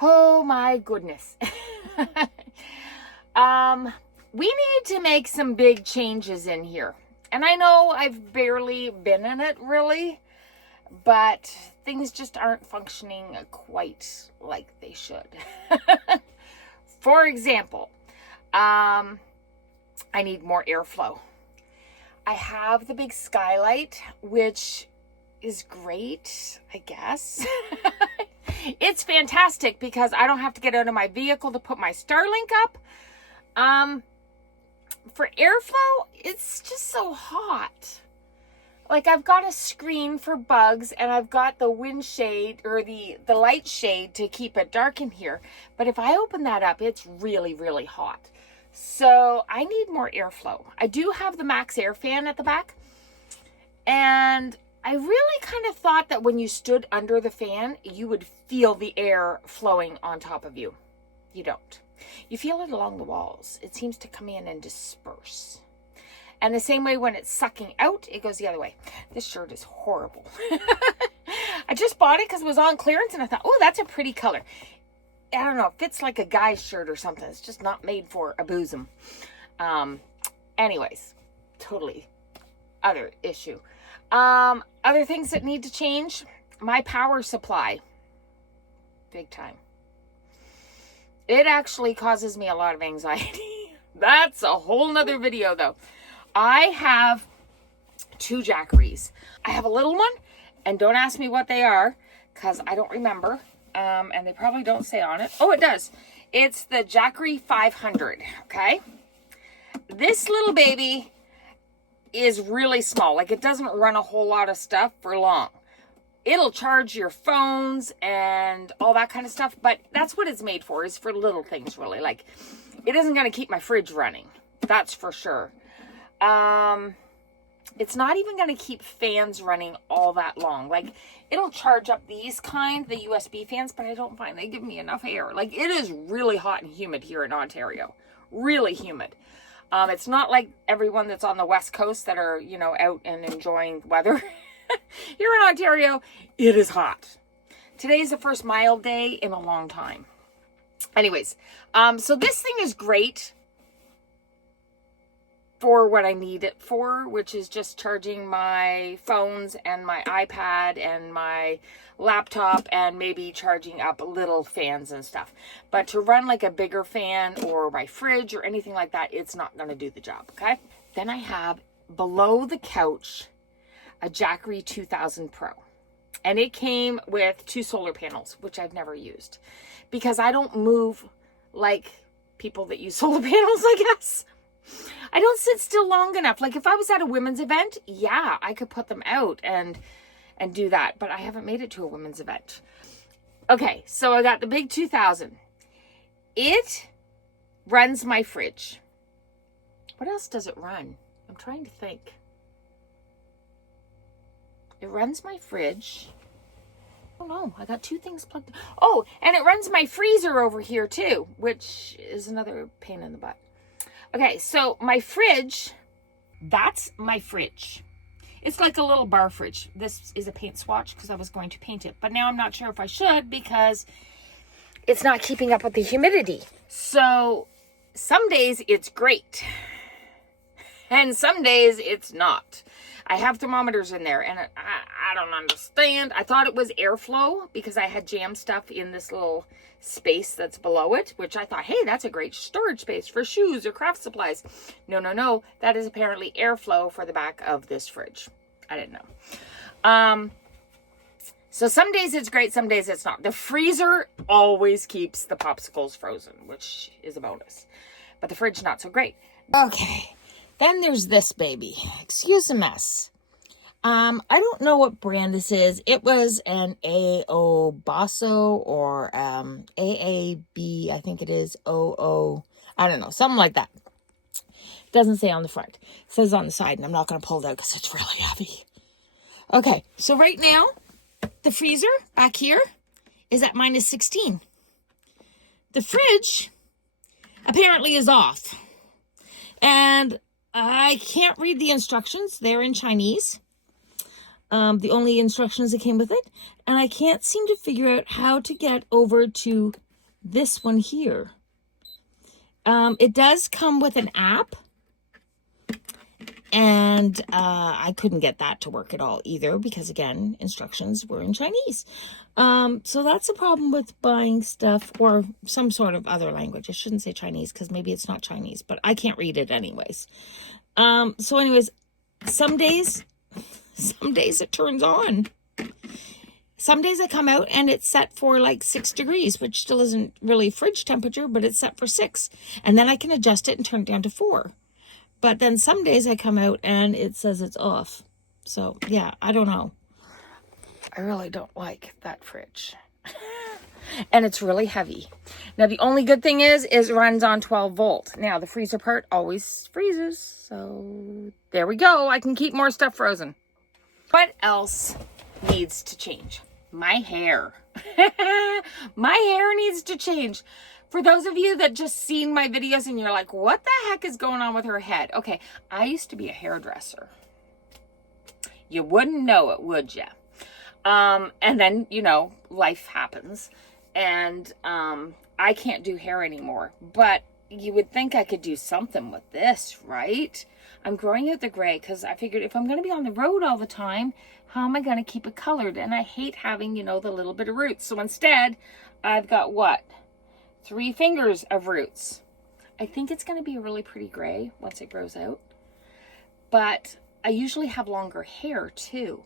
Oh my goodness. We need to make some big changes in here. And I know I've barely been in it really, but things just aren't functioning quite like they should. For example, I need more airflow. I have the big skylight, which is great, I guess. It's fantastic because I don't have to get out of my vehicle to put my Starlink up. For airflow, it's just so hot. Like, I've got a screen for bugs and I've got the wind shade or the light shade to keep it dark in here. But if I open that up, it's really, really hot. So I need more airflow. I do have the Max Air fan at the back. And I really kind of thought that when you stood under the fan, you would feel the air flowing on top of you. You don't. You feel it along the walls. It seems to come in and disperse. And the same way when it's sucking out, it goes the other way. This shirt is horrible. I just bought it because it was on clearance and I thought, oh, that's a pretty color. I don't know, it fits like a guy's shirt or something. It's just not made for a bosom. Anyways, totally other issue. Other things that need to change, my power supply. Big time. It actually causes me a lot of anxiety. That's a whole nother video though. I have 2 Jackeries. I have a little one, and don't ask me what they are, because I don't remember. And they probably don't say on it. Oh, it does. It's the Jackery 500, okay? This little baby is really small. Like, it doesn't run a whole lot of stuff for long. It'll charge your phones and all that kind of stuff, but that's what it's made for, is for little things, really. Like, it isn't going to keep my fridge running. That's for sure. It's not even going to keep fans running all that long. Like, it'll charge up these kind, the USB fans, but I don't find they give me enough air. Like, it is really hot and humid here in Ontario. Really humid. It's not like everyone that's on the West Coast that are, you know, out and enjoying weather. Here in Ontario, it is hot. Today's the first mild day in a long time. Anyways, so this thing is great for what I need it for, which is just charging my phones and my iPad and my laptop and maybe charging up little fans and stuff. But to run like a bigger fan or my fridge or anything like that, it's not going to do the job, okay? Then I have below the couch a Jackery 2000 Pro. And it came with 2 solar panels, which I've never used. Because I don't move like people that use solar panels, I guess. I don't sit still long enough. Like, if I was at a women's event, yeah, I could put them out and do that. But I haven't made it to a women's event. Okay, so I got the big 2000. It runs my fridge. What else does it run? I'm trying to think. It runs my fridge. Oh no, I got 2 things plugged in. Oh, and it runs my freezer over here too, which is another pain in the butt. Okay, so my fridge, that's my fridge. It's like a little bar fridge. This is a paint swatch because I was going to paint it. But now I'm not sure if I should because it's not keeping up with the humidity. So some days it's great. And some days it's not. I have thermometers in there and I don't understand. I thought it was airflow because I had jammed stuff in this little space that's below it, which I thought, hey, that's a great storage space for shoes or craft supplies. No. That is apparently airflow for the back of this fridge. I didn't know. So some days it's great, some days it's not. The freezer always keeps the popsicles frozen, which is a bonus. But the fridge, not so great. Okay. Then there's this baby. Excuse the mess. I don't know what brand this is. It was an AO Basso or AAB, I think it is, OO. I don't know, something like that. Doesn't say on the front. It says on the side, and I'm not going to pull it out because it's really heavy. Okay, so right now, the freezer back here is at minus 16. The fridge apparently is off. And I can't read the instructions. They're in Chinese. The only instructions that came with it. And I can't seem to figure out how to get over to this one here. It does come with an app, and I couldn't get that to work at all either because, again, instructions were in Chinese. So that's a problem with buying stuff, or some sort of other language. I shouldn't say Chinese because maybe it's not Chinese, but I can't read it anyways. So anyways, some days it turns on. Some days I come out and it's set for like 6 degrees, which still isn't really fridge temperature, but it's set for 6. And then I can adjust it and turn it down to 4. But then some days I come out and it says it's off. So yeah, I don't know. I really don't like that fridge. And it's really heavy. Now the only good thing is it runs on 12 volt. Now the freezer part always freezes. So there we go. I can keep more stuff frozen. What else needs to change? My hair. My hair needs to change. For those of you that just seen my videos and you're like, what the heck is going on with her head? Okay, I used to be a hairdresser. You wouldn't know it, would you? And then, you know, life happens. And I can't do hair anymore. But you would think I could do something with this, right? I'm growing out the gray because I figured if I'm going to be on the road all the time, how am I going to keep it colored? And I hate having, you know, the little bit of roots. So instead, I've got what? 3 fingers of roots. I think it's going to be a really pretty gray once it grows out. But I usually have longer hair too.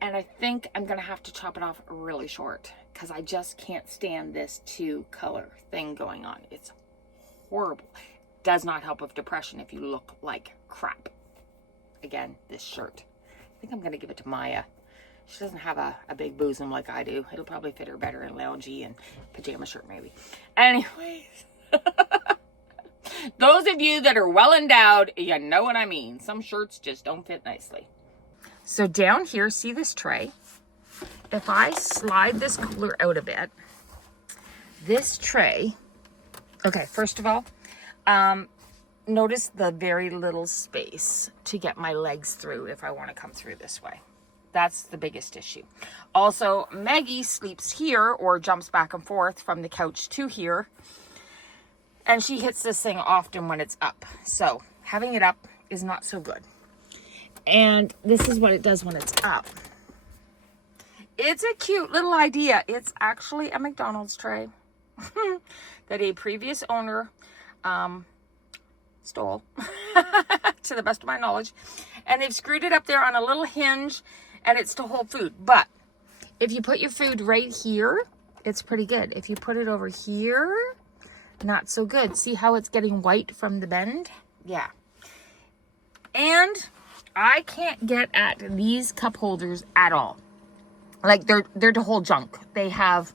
And I think I'm going to have to chop it off really short because I just can't stand this 2 color thing going on. It's horrible. Does not help with depression if you look like crap. Again, this shirt. I think I'm going to give it to Maya. She doesn't have a big bosom like I do. It'll probably fit her better in loungy and pajama shirt maybe. Anyways. Those of you that are well endowed, you know what I mean. Some shirts just don't fit nicely. So down here, see this tray? If I slide this cooler out a bit, this tray, okay, first of all, notice the very little space to get my legs through if I want to come through this way. That's the biggest issue. Also, Maggie sleeps here or jumps back and forth from the couch to here. And she hits this thing often when it's up. So having it up is not so good. And this is what it does when it's up. It's a cute little idea. It's actually a McDonald's tray that a previous owner stole to the best of my knowledge. And they've screwed it up there on a little hinge and it's to hold food. But if you put your food right here, it's pretty good. If you put it over here, not so good. See how it's getting white from the bend? Yeah. And I can't get at these cup holders at all. Like they're to hold junk. They have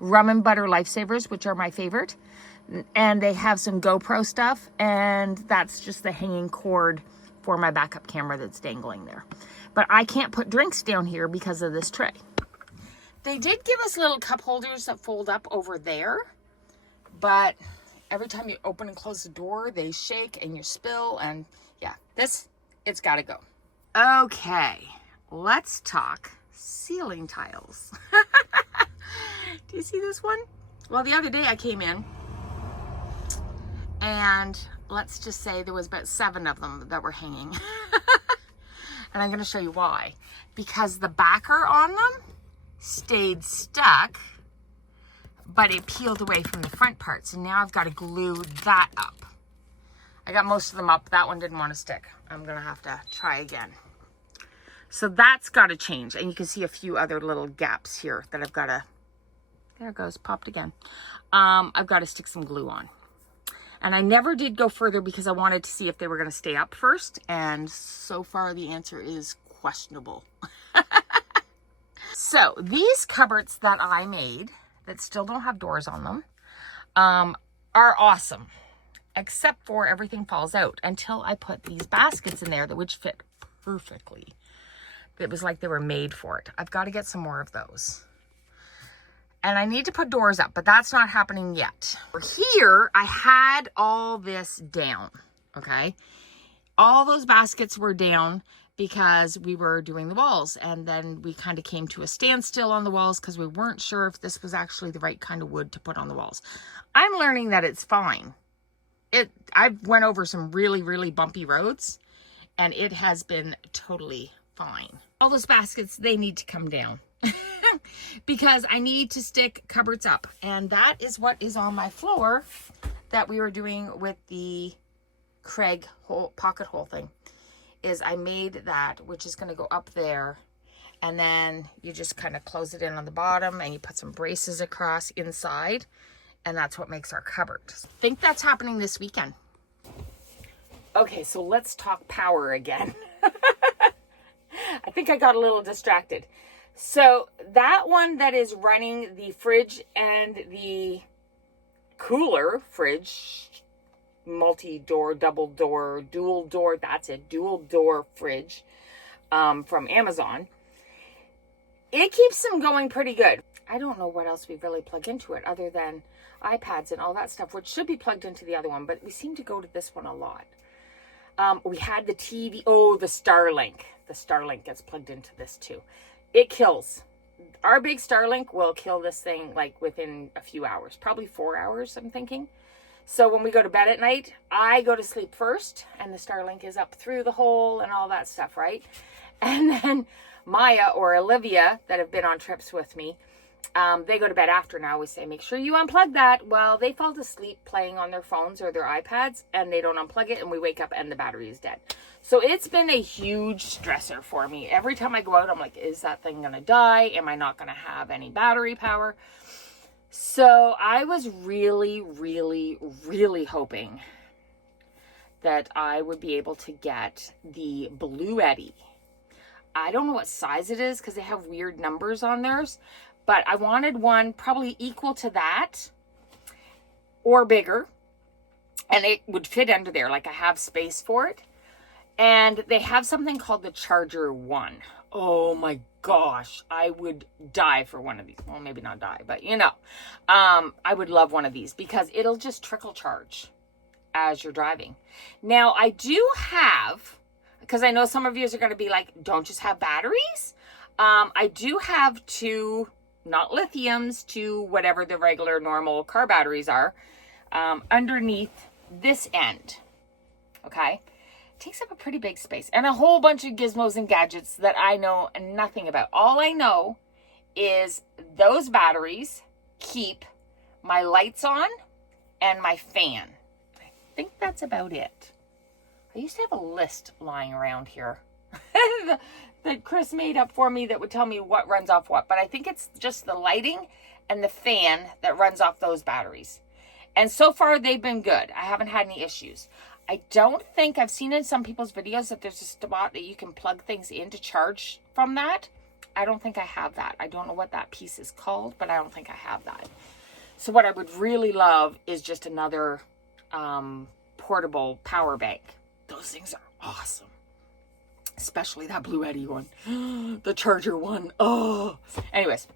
rum and butter lifesavers, which are my favorite. And they have some GoPro stuff. And that's just the hanging cord for my backup camera that's dangling there. But I can't put drinks down here because of this tray. They did give us little cup holders that fold up over there. But every time you open and close the door, they shake and you spill. And yeah, it's got to go. Okay, let's talk ceiling tiles. Do you see this one? Well, the other day I came in and let's just say there was about 7 of them that were hanging. And I'm going to show you why. Because the backer on them stayed stuck, but it peeled away from the front part. So now I've got to glue that up. I got most of them up. That one didn't want to stick. I'm going to have to try again. So that's got to change. And you can see a few other little gaps here that I've got to, there it goes, popped again. I've got to stick some glue on. And I never did go further because I wanted to see if they were going to stay up first. And so far the answer is questionable. So these cupboards that I made that still don't have doors on them are awesome. Except for everything falls out until I put these baskets in there that would fit perfectly. It was like they were made for it. I've got to get some more of those. And I need to put doors up, but that's not happening yet. Here, I had all this down, okay? All those baskets were down, because we were doing the walls, and then we kind of came to a standstill on the walls because we weren't sure if this was actually the right kind of wood to put on the walls. I'm learning that it's fine. I've went over some really, really bumpy roads, and it has been totally fine. All those baskets, they need to come down because I need to stick cupboards up, and that is what is on my floor that we were doing with the Craig pocket hole thing. Is I made that, which is going to go up there, and then you just kind of close it in on the bottom, and you put some braces across inside, and that's what makes our cupboard. I think that's happening this weekend. Okay, so let's talk power again. I think I got a little distracted. So that one that is running the fridge and the cooler fridge, multi-door, double door, dual door, that's a dual door fridge from Amazon. It keeps them going pretty good. I don't know what else we really plug into it other than iPads and all that stuff, which should be plugged into the other one, but we seem to go to this one a lot. We had the TV, the Starlink. The Starlink gets plugged into this too. It kills. Our big Starlink will kill this thing like within a few hours, probably 4 hours, I'm thinking. So when we go to bed at night, I go to sleep first, and the Starlink is up through the hole and all that stuff, right? And then Maya or Olivia, that have been on trips with me, they go to bed after, and I always say, make sure you unplug that. Well, they fall asleep playing on their phones or their iPads, and they don't unplug it, and we wake up and the battery is dead. So it's been a huge stressor for me. Every time I go out, I'm like, is that thing going to die? Am I not going to have any battery power? So I was really, really, really hoping that I would be able to get the Bluetti. I don't know what size it is because they have weird numbers on theirs, but I wanted one probably equal to that or bigger, and it would fit under there. Like I have space for it. And they have something called the Charger One. Oh my gosh, I would die for one of these. Well, maybe not die, but you know, I would love one of these because it'll just trickle charge as you're driving. Now, I do have, because I know some of you are going to be like, don't just have batteries. I do have two, not lithiums, to whatever the regular normal car batteries are, underneath this end. Okay. Takes up a pretty big space and a whole bunch of gizmos and gadgets that I know nothing about. All I know is those batteries keep my lights on and my fan. I think that's about it. I used to have a list lying around here that Chris made up for me that would tell me what runs off what, but I think it's just the lighting and the fan that runs off those batteries. And so far they've been good. I haven't had any issues. I don't think, I've seen in some people's videos that there's a spot that you can plug things in to charge from that. I don't think I have that. I don't know what that piece is called, but I don't think I have that. So what I would really love is just another portable power bank. Those things are awesome. Especially that Bluetti one. The Charger One. Oh. Anyways.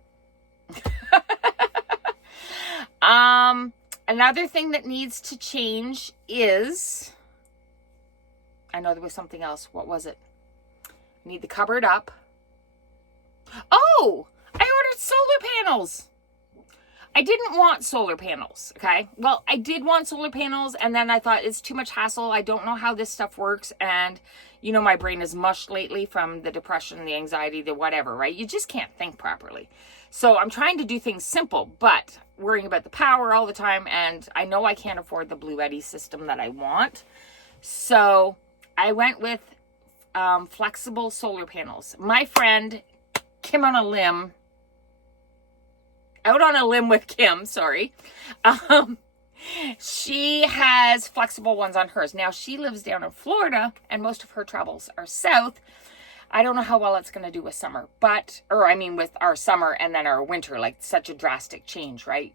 Another thing that needs to change is, I know there was something else. What was it? I need the cupboard up. Oh, I ordered solar panels. I didn't want solar panels, okay? Well, I did want solar panels, and then I thought it's too much hassle. I don't know how this stuff works, and you know my brain is mushed lately from the depression, the anxiety, the whatever, right? You just can't think properly. So I'm trying to do things simple, but worrying about the power all the time, and I know I can't afford the Bluetti system that I want. So I went with flexible solar panels. My friend Kim out on a limb with Kim, sorry. She has flexible ones on hers. Now, she lives down in Florida, and most of her travels are south. I don't know how well it's going to do with summer, with our summer and then our winter, like such a drastic change, right?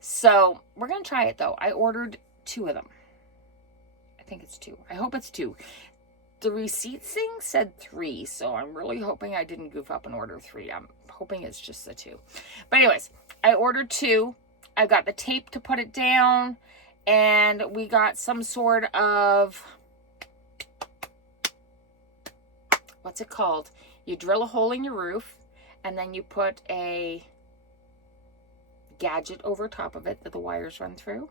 So we're going to try it though. I ordered 2 of them. I think it's 2. I hope it's 2. The receipt thing said 3, so I'm really hoping I didn't goof up and order 3. I'm hoping it's just the 2. But anyways, I ordered 2. I got the tape to put it down, and we got some sort of what's it called? You drill a hole in your roof, and then you put a gadget over top of it that the wires run through.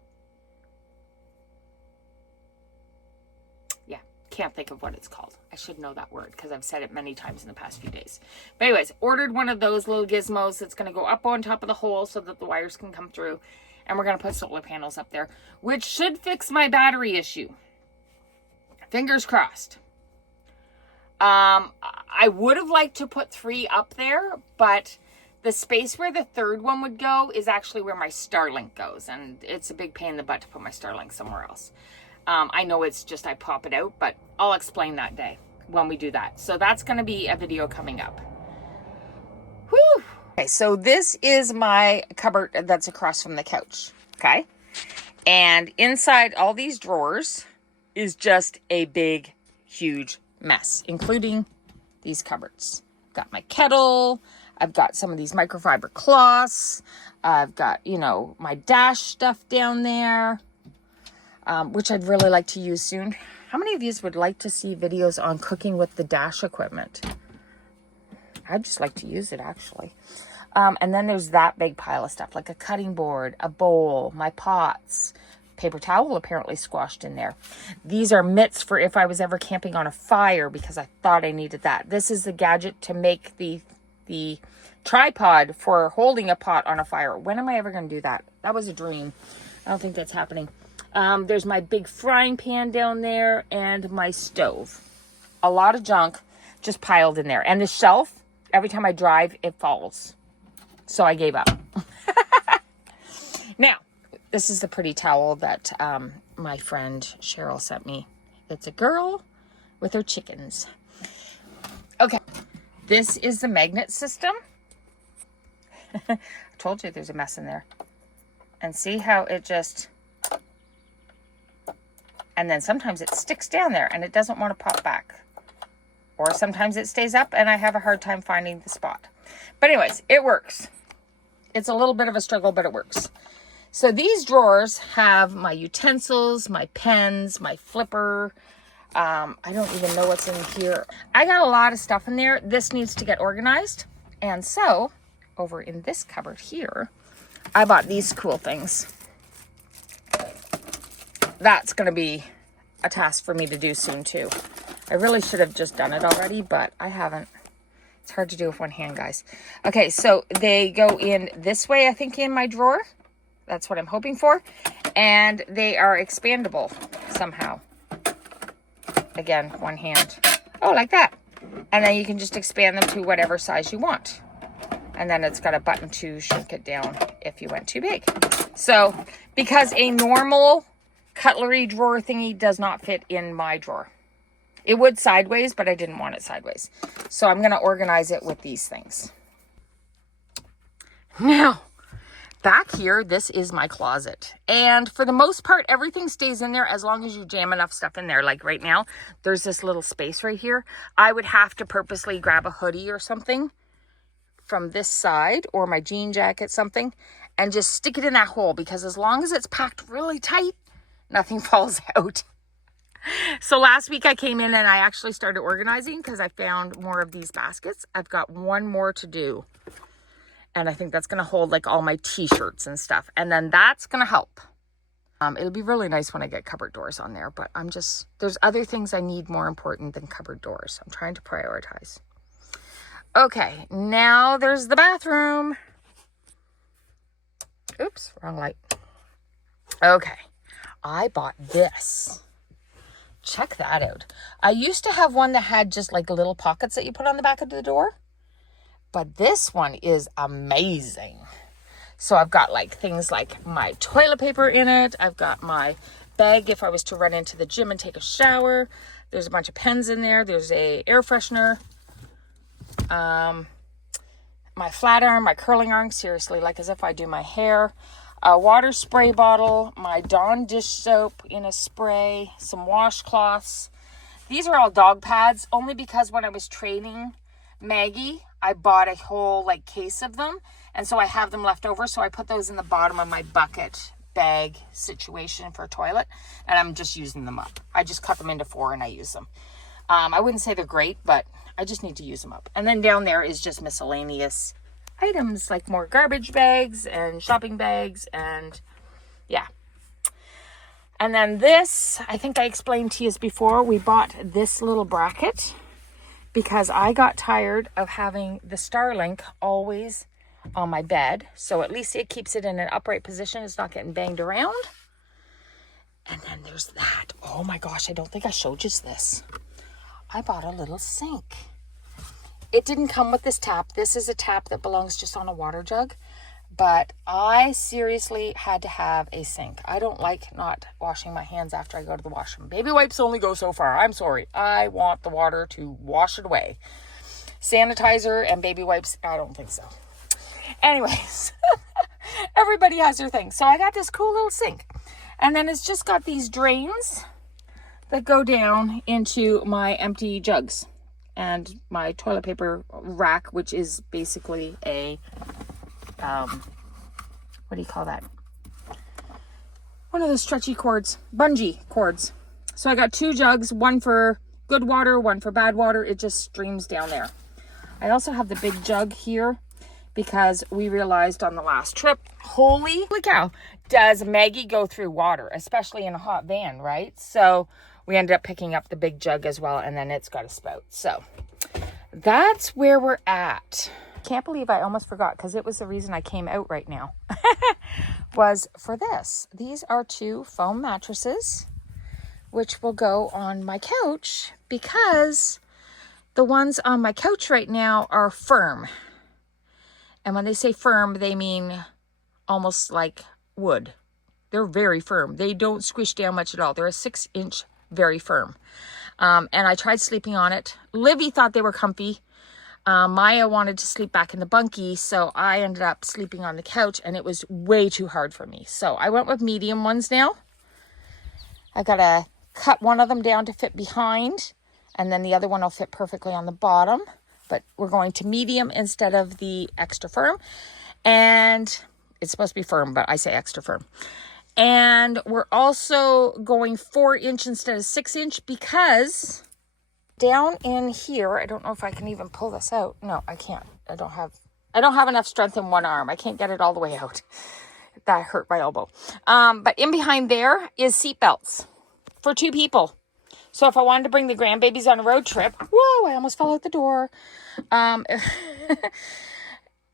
Yeah, can't think of what it's called. I should know that word because I've said it many times in the past few days. But anyways, ordered one of those little gizmos that's going to go up on top of the hole so that the wires can come through. And we're going to put solar panels up there, which should fix my battery issue. Fingers crossed. I would have liked to put 3 up there, but the space where the third one would go is actually where my Starlink goes. And it's a big pain in the butt to put my Starlink somewhere else. I know it's just I pop it out, but I'll explain that day when we do that. So that's going to be a video coming up. Whew. Okay, so this is my cupboard that's across from the couch. Okay. And inside all these drawers is just a big, huge mess, including these cupboards. Got my kettle. I've got some of these microfiber cloths. I've got, you know, my dash stuff down there, which I'd really like to use soon. How many of you would like to see videos on cooking with the dash equipment? I'd just like to use it, actually. And then there's that big pile of stuff, like a cutting board, a bowl, my pots, paper towel apparently squashed in there. These are mitts for if I was ever camping on a fire because I thought I needed that. This is the gadget to make the tripod for holding a pot on a fire. When am I ever going to do that? That was a dream. I don't think that's happening. There's my big frying pan down there and my stove. A lot of junk just piled in there. And the shelf, every time I drive, it falls. So I gave up. Now, this is the pretty towel that my friend Cheryl sent me. It's a girl with her chickens. Okay, this is the magnet system. I told you there's a mess in there. And see how it just... And then sometimes it sticks down there and it doesn't want to pop back. Or sometimes it stays up and I have a hard time finding the spot. But anyways, it works. It's a little bit of a struggle, but it works. So these drawers have my utensils, my pens, my flipper. I don't even know what's in here. I got a lot of stuff in there. This needs to get organized. And so over in this cupboard here, I bought these cool things. That's going to be a task for me to do soon too. I really should have just done it already, but I haven't. It's hard to do with one hand, guys. Okay, so they go in this way, I think, in my drawer. That's what I'm hoping for. And they are expandable somehow. Again, one hand. Oh, like that. And then you can just expand them to whatever size you want. And then it's got a button to shrink it down if you went too big. So, because a normal cutlery drawer thingy does not fit in my drawer. It would sideways, but I didn't want it sideways. So I'm going to organize it with these things. Now, back here, this is my closet. And for the most part, everything stays in there as long as you jam enough stuff in there. Like right now, there's this little space right here. I would have to purposely grab a hoodie or something from this side, or my jean jacket, something, and just stick it in that hole, because as long as it's packed really tight, nothing falls out. So last week I came in and I actually started organizing because I found more of these baskets. I've got one more to do. And I think that's going to hold like all my t-shirts and stuff. And then that's going to help. It'll be really nice when I get cupboard doors on there. But there's other things I need more important than cupboard doors. I'm trying to prioritize. Okay, now there's the bathroom. Oops, wrong light. Okay, I bought this. Check that out. I used to have one that had just like little pockets that you put on the back of the door. But this one is amazing. So I've got like things like my toilet paper in it. I've got my bag if I was to run into the gym and take a shower. There's a bunch of pens in there. There's a air freshener. My flat iron, my curling iron, seriously, like as if I do my hair. A water spray bottle, my Dawn dish soap in a spray, some washcloths. These are all dog pads, only because when I was training Maggie, I bought a whole like case of them. And so I have them left over. So I put those in the bottom of my bucket bag situation for a toilet. And I'm just using them up. I just cut them into 4 and I use them. I wouldn't say they're great, but I just need to use them up. And then down there is just miscellaneous items, like more garbage bags and shopping bags, and yeah. And then this, I think I explained to you before, we bought this little bracket because I got tired of having the Starlink always on my bed. So at least it keeps it in an upright position. It's not getting banged around. And then there's that. Oh my gosh, I don't think I showed you this. I bought a little sink. It didn't come with this tap. This is a tap that belongs just on a water jug. But I seriously had to have a sink. I don't like not washing my hands after I go to the washroom. Baby wipes only go so far. I'm sorry. I want the water to wash it away. Sanitizer and baby wipes, I don't think so. Anyways, everybody has their thing. So I got this cool little sink. And then it's just got these drains that go down into my empty jugs. And my toilet paper rack, which is basically a, what do you call that? One of those stretchy cords, bungee cords. So I got 2 jugs, one for good water, one for bad water. It just streams down there. I also have the big jug here because we realized on the last trip, holy cow, does Maggie go through water, especially in a hot van, right? So we ended up picking up the big jug as well, and then it's got a spout. So that's where we're at. Can't believe I almost forgot, because it was the reason I came out right now, was for this. These are 2 foam mattresses, which will go on my couch, because the ones on my couch right now are firm. And when they say firm, they mean almost like wood. They're very firm. They don't squish down much at all. They're a 6-inch, very firm. And I tried sleeping on it. Livy thought they were comfy. Maya wanted to sleep back in the bunkie, so I ended up sleeping on the couch, and it was way too hard for me. So I went with medium ones now. I got to cut one of them down to fit behind, and then the other one will fit perfectly on the bottom. But we're going to medium instead of the extra firm. And it's supposed to be firm, but I say extra firm. And we're also going 4-inch instead of 6-inch because down in here, I don't know if I can even pull this out. No, I can't. I don't have enough strength in one arm. I can't get it all the way out. That hurt my elbow. But in behind there is seat belts for 2 people. So if I wanted to bring the grandbabies on a road trip, whoa, I almost fell out the door.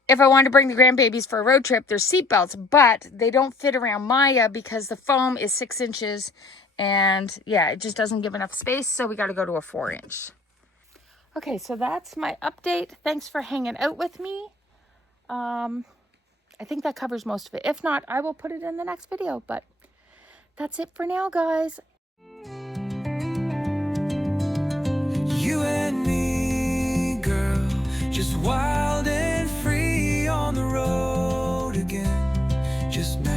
If I wanted to bring the grandbabies for a road trip, there's seat belts, but they don't fit around Maya because the foam is 6 inches. And yeah, it just doesn't give enough space. So we got to go to a 4-inch. Okay, so that's my update. Thanks for hanging out with me. I think that covers most of it. If not, I will put it in the next video. But that's it for now, guys. You and me, girl, just wild and free on the road again. Just now.